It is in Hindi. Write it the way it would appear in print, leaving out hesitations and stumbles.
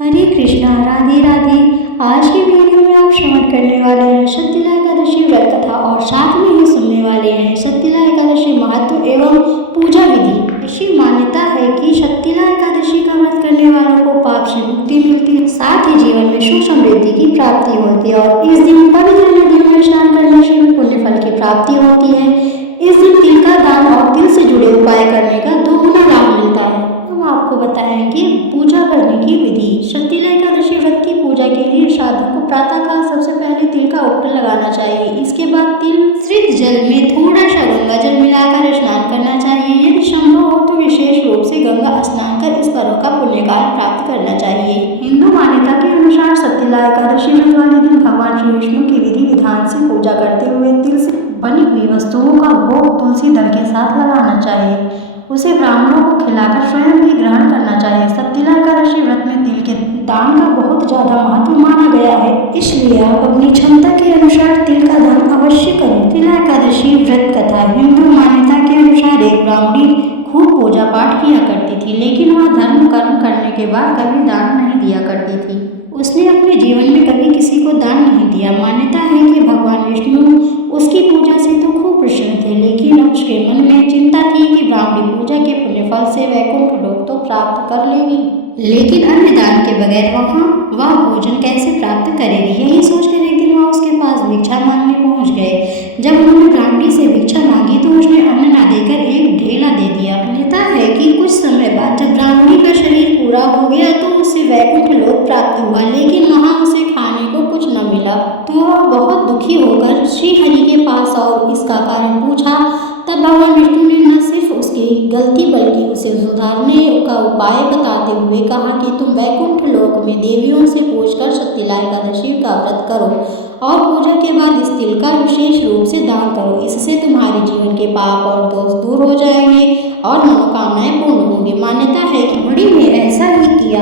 हरे कृष्णा, राधे राधे। आज की वीडियो में आप श्रवण करने वाले हैं सत्यला एकादशी व्रत कथा और साथ में ही सुनने वाले हैं सत्यला एकादशी महत्व एवं पूजा विधि। ऐसी मान्यता है कि सत्यला एकादशी का व्रत करने वालों को पाप से मुक्ति मिलती है, साथ ही जीवन में सुख समृद्धि की प्राप्ति होती है और इस दिन पवित्र नदियों में स्नान करने से पुण्य फल की प्राप्ति होती है। इस दिन तिल का दान और तिल से जुड़े उपाय करने का दोगुना लाभ मिलता है। हम आपको बताएंगे पूजा करने की विधि। सत्यला एकादशी व्रत की पूजा के लिए साधक को प्रातःकाल सबसे पहले तिल का उपटन लगाना चाहिए। इसके बाद तिल मिश्रित जल में थोड़ा सा गंगा जल मिलाकर स्नान करना चाहिए। यदि संभव हो तो विशेष रूप से गंगा स्नान कर इस पर्व का पुण्यकाल प्राप्त करना चाहिए। हिंदू मान्यता के अनुसार सत्यला एकादशी व्रत वाले दिन भगवान श्री विष्णु की विधि विधान से पूजा करते हुए तिल से बनी हुई वस्तुओं का भोग तुलसी दल के साथ लगाना चाहिए। उसे ब्राह्मणों को खिलाकर स्वयं भी ग्रहण करना चाहिए। सत्यला एकादशी व्रत में तिल के दान का बहुत ज्यादा महत्व माना गया है, इसलिए आप अपनी क्षमता के अनुसार तिल का दान अवश्य करें। सत्यला एकादशी व्रत कथा। हिंदू मान्यता के अनुसार एक ब्राह्मणी खूब पूजा पाठ किया करती थी, लेकिन वह धर्म कर्म करने के बाद कभी दान नहीं दिया करती थी। उसने अपने जीवन में कभी किसी को दान नहीं दिया। मान्यता है कि भगवान विष्णु उसकी पूजा से तो खूब प्रसन्न थे, लेकिन उसके मन में चिंता थी कि ब्राह्मणी पूजा के पुण्य फल से वैकुंठ लोक तो प्राप्त कर लेगी, लेकिन अन्य दान के बगैर वह भोजन कैसे प्राप्त करेगी। यही सोचकर एक दिन वह उसके पास भिक्षा मांगने पहुंच गए। जब उन्होंने ब्राह्मणी से भिक्षा मांगी तो उसने अन्न न देकर एक ढेला दे दिया। मान्यता है कि कुछ समय बाद जब ब्राह्मणी का शरीर पूरा हो गया तो उसे वैकुंठ लोक प्राप्त हुआ, लेकिन वहां उसे खाने को कुछ न मिला। तो वह बहुत दुखी होकर श्री हरि के पास और इसका कारण पूछा। तब भगवान विष्णु ने न सिर्फ उसकी गलती बल्कि उसे सुधारने का उपाय बताते हुए कहा कि तुम वैकुंठ लोक में देवियों से पूछकर सत्यला एकादशी का व्रत करो और पूजा के बाद इस तिल का विशेष रूप से दान करो। इससे तुम्हारे जीवन के पाप और दोष दूर हो जाएंगे और मनोकामनाएं पूर्ण होंगी। मान्यता है कि बड़ी ने ऐसा ही किया